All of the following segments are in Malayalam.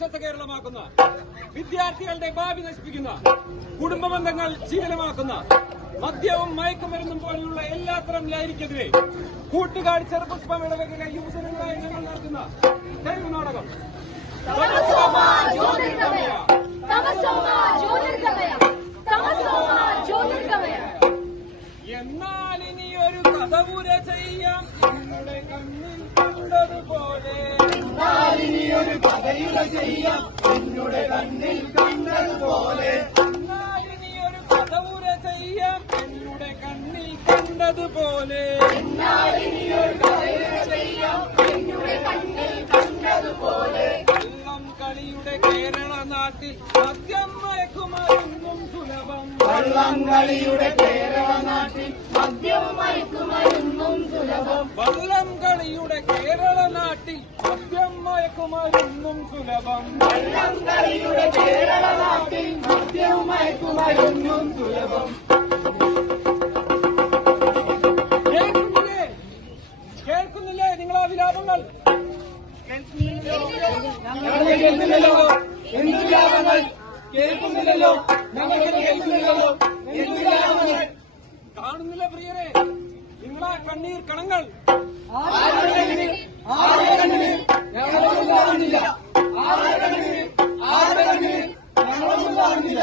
സാക്ഷരത കേരളമാക്കുന്ന, വിദ്യാർത്ഥികളുടെ ഭാവി നശിപ്പിക്കുന്ന, കുടുംബ ബന്ധങ്ങൾ ശീലമാക്കുന്ന, മദ്യവും മയക്കുമരുന്നും പോലെയുള്ള എല്ലാത്തരം ലഹരിക്കെതിരെ കൂട്ടുകാർ ചെറുപുഷ്പം ഇടവകയിലെ യുവജനങ്ങളായി ഞങ്ങൾ നടത്തുന്ന തെരുവ് നാടകം എന്നാൽ ഇനിയൊരു കഥപുര ചെയ്യാം നിങ്ങളുടെ കണ്ണിൽ കണ്ടതുപോലെ. ഇനിയൊരു കഥയുര ചെയ്യാം എന്നുടെ കണ്ണിൽ കണ്ടതുപോലെ. ഇനിയൊരു കഥപുര ചെയ്യാം എന്നുടെ കണ്ണിൽ കണ്ടതുപോലെ. ഇനിയൊരു കഥയുര ചെയ്യാം എന്നുടെ കണ്ണിൽ കണ്ടതുപോലെ. വള്ളം കളിയുടെ കേരള നാട്ടിൽ മദ്യം മയക്കുമരുന്നും സുലഭം. വള്ളം കളിയുടെ കേരള നാട്ടിൽ മദ്യം മയക്കുമരുന്നും സുലഭം. വള്ളം കളിയുടെ കേരള നാട്ടിൽ മദ്യം മയക്കുമരുന്നും സുലഭം. വള്ളം കളിയുടെ കേരള നാട്ടിൽ മദ്യം മയക്കുമരുന്നും സുലഭം. കേൾക്കുന്നില്ലേ നിങ്ങളാ വിലാപങ്ങൾ? ഞങ്ങൾക്ക് കേൾക്കുന്നില്ലല്ലോ. എന്ത് വിലാപങ്ങൾ? കേൾക്കുന്നില്ലല്ലോ. ഞങ്ങൾക്ക് കേൾക്കുന്നില്ലല്ലോ. എന്ത് വിലാപങ്ങൾ? കാണുന്നില്ല പ്രിയരെ നിങ്ങളാ കണ്ണീർ കണങ്ങൾ? ആരുടെ കണ്ണീർ? ആരുടെ കണ്ണീർ? ഞങ്ങളൊന്നും കാണുന്നില്ല. ആരുടെ കണ്ണീർ? ആരുടെ കണ്ണീർ? ഞങ്ങളൊന്നും കാണുന്നില്ല.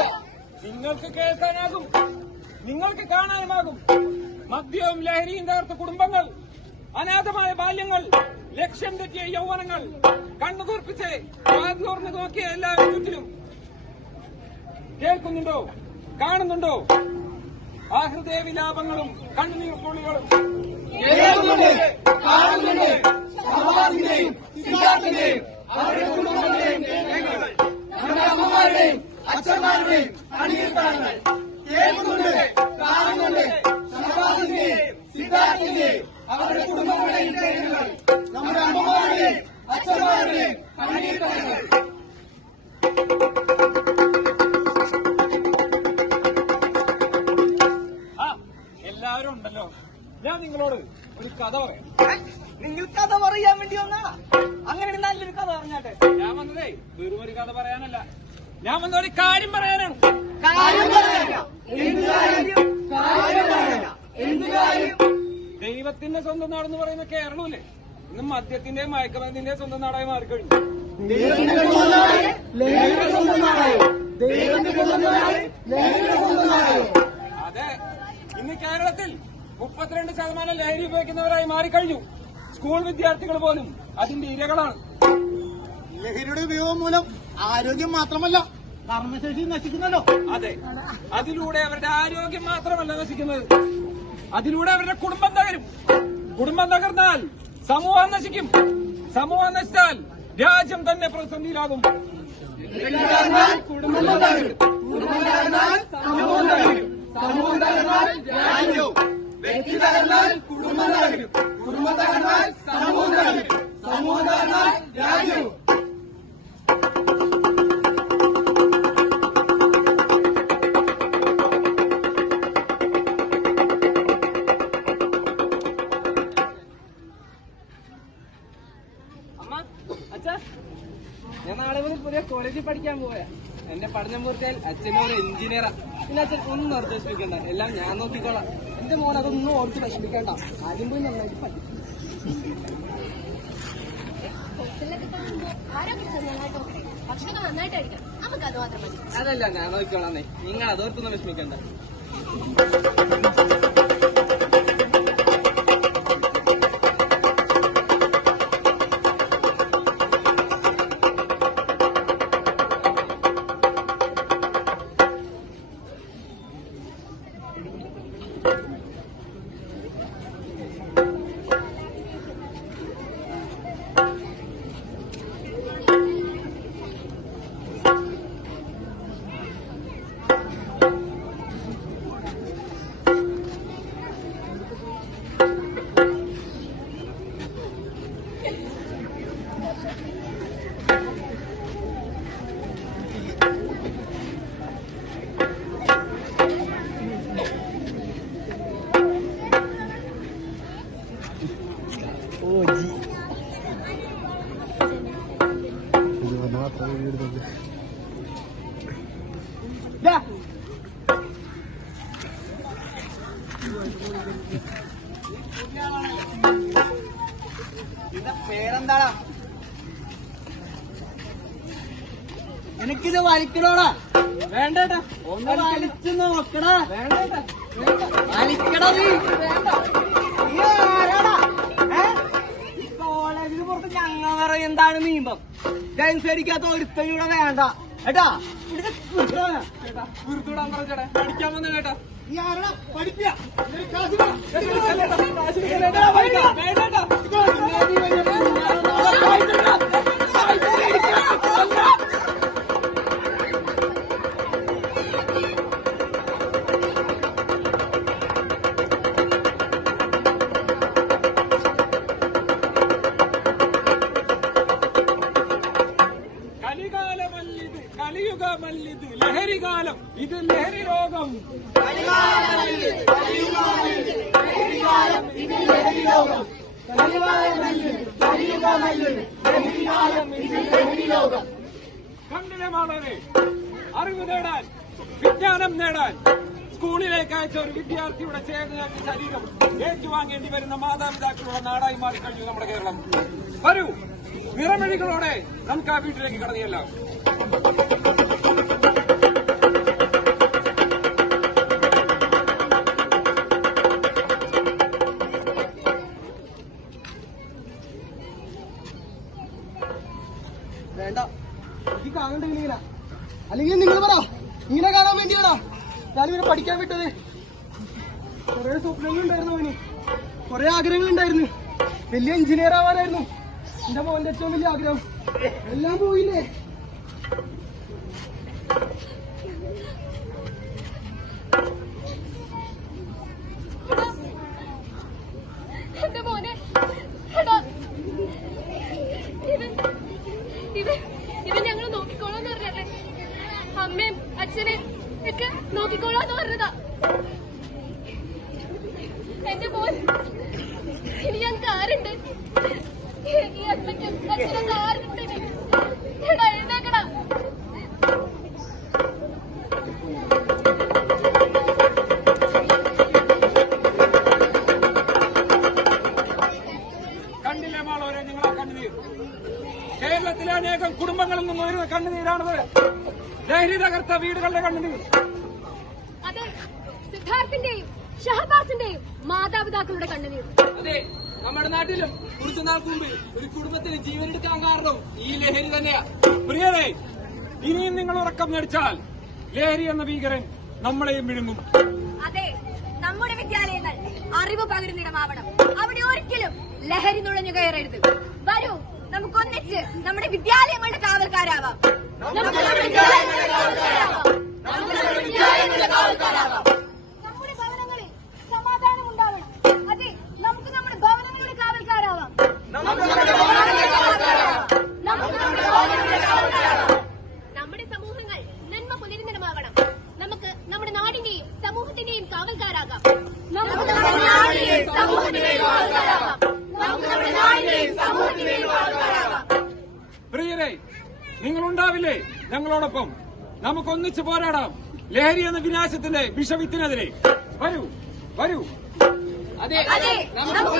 നിങ്ങൾക്ക് കേൾക്കാനാകും, നിങ്ങൾക്ക് കാണാനുമാകും. മദ്യവും ലഹരിയും തകർത്ത കുടുംബങ്ങൾ, അനാഥമായ ബാല്യങ്ങൾ, ലക്ഷ്യം തെറ്റിയ യൗവനങ്ങൾ, കണ്ണുകൂർപ്പിച്ച് വാതിലോർന്ന് നോക്കിയ എല്ലാവരും ചുറ്റിലും കേൾക്കുന്നുണ്ടോ? കാണുന്നുണ്ടോ? ആ ഹൃദയവിലാപങ്ങളും കണ്ണുനീർ തുള്ളികളും കേൾക്കുന്നുണ്ട്, കാണുന്നുണ്ട്. ഷഹബാസിന്റെയും സിദ്ധാർത്ഥിന്റെയും അവരുടെ കുടുംബങ്ങളുടെയും വേദനകൾ, നമ്മുടെ അമ്മമാരുടെയും അച്ഛന്മാരുടെയും കണ്ണീർത്താളങ്ങൾ കേൾക്കുന്നുണ്ട്, കാണുന്നുണ്ട്. ഷഹബാസിന്റെയും സിദ്ധാർത്ഥിന്റെയും അവരുടെ കുടുംബങ്ങളുടെയും വേദനകൾ, നമ്മുടെ അമ്മമാരുടെയും അച്ഛന്മാരുടെയും കണ്ണീർത്താളങ്ങൾ. എല്ലാവരും ഉണ്ടല്ലോ. ഞാൻ നിങ്ങളോട് ഒരു കഥ പറയാം. നിങ്ങൾ കഥ പറയാൻ വേണ്ടി വന്നാ? അങ്ങനെ നല്ലൊരു കഥ പറഞ്ഞാട്ടെ. ഞാൻ വന്നതേ വെറും ഒരു കഥ പറയാനല്ല, ഞാൻ വന്ന ഒരു കാര്യം പറയാനാണ്. കാര്യം പറയാനാ? എന്ത് കാര്യം? കാര്യം പറയാനാ? എന്ത് കാര്യം? ദൈവത്തിന്റെ സ്വന്തം നാടെന്ന് പറയുന്ന കേരളമില്ലേ, ഇന്ന് മദ്യത്തിന്റെയും മയക്കുമരുന്നിന്റെയും സ്വന്തം നാടായി മാറിക്കഴിഞ്ഞു. ദൈവത്തിന്റെ സ്വന്തം നാട് ലഹരിയുടെ സ്വന്തം നാടായോ? ദൈവത്തിന്റെ സ്വന്തം നാട് ലഹരിയുടെ സ്വന്തം നാടായോ? അതെ, ഇന്ന് കേരളത്തിൽ 32% ലഹരി ഉപയോഗിക്കുന്നവരായി മാറിക്കഴിഞ്ഞു. സ്കൂൾ വിദ്യാർത്ഥികൾ പോലും അതിന്റെ ഇരകളാണ്. ലഹരിയുടെ ഉപയോഗം മൂലം ആരോഗ്യം മാത്രമല്ല കർമ്മശേഷി നശിക്കുന്നല്ലോ. അതെ, അതിലൂടെ അവരുടെ ആരോഗ്യം മാത്രമല്ല നശിക്കുന്നത്, അതിലൂടെ അവരുടെ കുടുംബം തകരും. കുടുംബം തകർന്നാൽ സമൂഹം നശിക്കും. സമൂഹം നശിച്ചാൽ രാജ്യം തന്നെ പ്രതിസന്ധിയിലാകും. കുടുംബം തകരും. കുടുംബം തകർന്നാൽ സമൂഹം തകരും. സമൂഹം തകർന്നാൽ രാജ്യവും. വ്യക്തി തകർന്നാൽ കുടുംബം തകരും. കുടുംബം തകർന്നാൽ സമൂഹം തകരും. സമൂഹം തകർന്നാൽ രാജ്യവും. അമ്മ, അച്ഛാ, ഞാൻ നാളെ മുതൽ പുതിയ കോളേജിൽ പഠിക്കാൻ പോയാ. എന്റെ പഠനം പൂർത്തിയാൽ അച്ഛനൊരു എഞ്ചിനീയറാ. പിന്നെ അച്ഛൻ ഒന്നും ഓർത്ത് വിഷമിക്കണ്ട, എല്ലാം ഞാൻ നോക്കിക്കോളാം. എന്റെ മോൻ അതൊന്നും ഓർത്ത് വിഷമിക്കണ്ട. ആദ്യം പോയി നന്നായിട്ട് പഠിക്കും. ഭക്ഷണം നന്നായിട്ട് കഴിക്കാം. നമുക്ക് അത് മാത്രം മതി. അതല്ല, ഞാൻ നോക്കിക്കോളാന്നേ. നിങ്ങൾ അതോർത്തൊന്നും വിഷമിക്കണ്ട. നിന്റെ പേരെന്താടാ? എനിക്കിത് വലിക്കണോടാ? വേണ്ടേട്ടാ, ഒന്ന് വലിച്ചു നോക്കടാ. വേണ്ടേട്ടാ, വലിക്കടാ. നീ വേണ്ട. നീ ആരാടാ? കോളേജിന് പുറത്ത് ഞങ്ങൾ പറയും എന്താണ് നീമ്പം. ഡാൻസ് അടിക്കാത്ത ഒരുത്തയൂടെ വേണ്ട ഏട്ടാ. വീർത്തൂടാൻ പറഞ്ഞേട്ടാ, പഠിക്കാൻ വന്ന കേട്ടാ. നീ ആരാടാ? പഠിപ്പിയാ കലിയുഗമല്ലിത് ലഹരികാലം, ഇത് ലഹരി രോഗം. കണ്ണിലെ മാളരെ അറിവ് നേടാൻ, വിജ്ഞാനം നേടാൻ സ്കൂളിലേക്ക് അയച്ച ഒരു വിദ്യാർത്ഥിയുടെ ചേതന ശരീരം ഏറ്റുവാങ്ങേണ്ടി വരുന്ന മാതാപിതാക്കളുടെ നാടായി മാറിക്കഴിഞ്ഞു നമ്മുടെ കേരളം. വരൂ, നിറമെഴികളോടെ നമുക്ക് ആ വീട്ടിലേക്ക് കടന്നിയല്ല. വേണ്ട, എനിക്ക് കാണണ്ടെങ്കിൽ അല്ലെങ്കിൽ നിങ്ങൾ പറ, ഇങ്ങനെ കാണാൻ വേണ്ടിയാടാ ഞാനിവരെ പഠിക്കാൻ വിട്ടത്. കുറെ സ്വപ്നങ്ങളുണ്ടായിരുന്നു അവന്, കുറെ ആഗ്രഹങ്ങളുണ്ടായിരുന്നു. വലിയ എഞ്ചിനീയർ ആവാനായിരുന്നു എന്റെ മോന്റെ ഏറ്റവും വലിയ ആഗ്രഹം. എല്ലാം പോയില്ലേ? എന്റെ മോനെ, എടാ, ഇവൻ ഞങ്ങൾ നോക്കിക്കോളാന്ന് പറഞ്ഞല്ലേ? അമ്മയും അച്ഛനെയും ഒക്കെ നോക്കിക്കോളാന്ന് പറഞ്ഞതാ. എന്റെ മോൻ ഇനി ഞങ്ങൾക്ക് ആരുണ്ട്? ഈ അമ്മയ്ക്കും അച്ഛനൊക്കെ ആരുണ്ട്? എടാ, എഴുന്നേക്കടാ. കണ്ടില്ലേ മാളവരെ നിങ്ങളെ കണ്ണുനീർ? കേരളത്തിലെ അനേകം കുടുംബങ്ങളിൽ നിന്ന് വരുന്ന കണ്ണുനീരാണത്. ലഹരി തകർത്ത വീടുകളുടെ കണ്ണുനീർ. അതെ, സിദ്ധാർത്ഥിന്റെയും ഷഹബാസിന്റെയും മാതാപിതാക്കളുടെ കണ്ണുനീർ. അതെ, നമ്മുടെ നാട്ടിലും കുറച്ചു നാൾക്ക് മുമ്പ് ഒരു കുടുംബത്തിന് ജീവനെടുക്കാൻ കാരണം ഈ ലഹരി തന്നെയാ. പ്രിയരെ, ഇനിയും നിങ്ങൾ ഉറക്കം നടിച്ചാൽ ലഹരി എന്ന ഭീകരൻ നമ്മളെയും വിഴുങ്ങും. അതെ, നമ്മുടെ വിദ്യാലയങ്ങൾ അറിവ് പകരുന്നിടമാവണം. അവിടെ ഒരിക്കലും ലഹരി നുഴഞ്ഞു കയറരുത്. വരൂ, നമുക്കൊന്നിച്ച് നമ്മുടെ വിദ്യാലയങ്ങളുടെ കാവൽക്കാരാവാം. നമ്മുടെ ഭവനങ്ങളിൽ സമാധാനം ഉണ്ടാവണം. അതെ, നമുക്ക് നമ്മുടെ ഭവനങ്ങളുടെ കാവൽക്കാരാവാം. നമ്മുടെ സമൂഹങ്ങൾ നന്മ പുലരുന്നിടമാകണം. നമുക്ക് നമ്മുടെ നാടിന്റെയും സമൂഹത്തിന്റെയും കാവൽക്കാരാകാം. പ്രിയരെ, നിങ്ങളുണ്ടാവില്ലേ ഞങ്ങളോടൊപ്പം? നമുക്കൊന്നിച്ച് പോരാടാം ലഹരി എന്ന വിനാശത്തിന്റെ വിഷവിത്തിനെതിരെ. വരൂ, വരൂ. അതെ, നമുക്ക്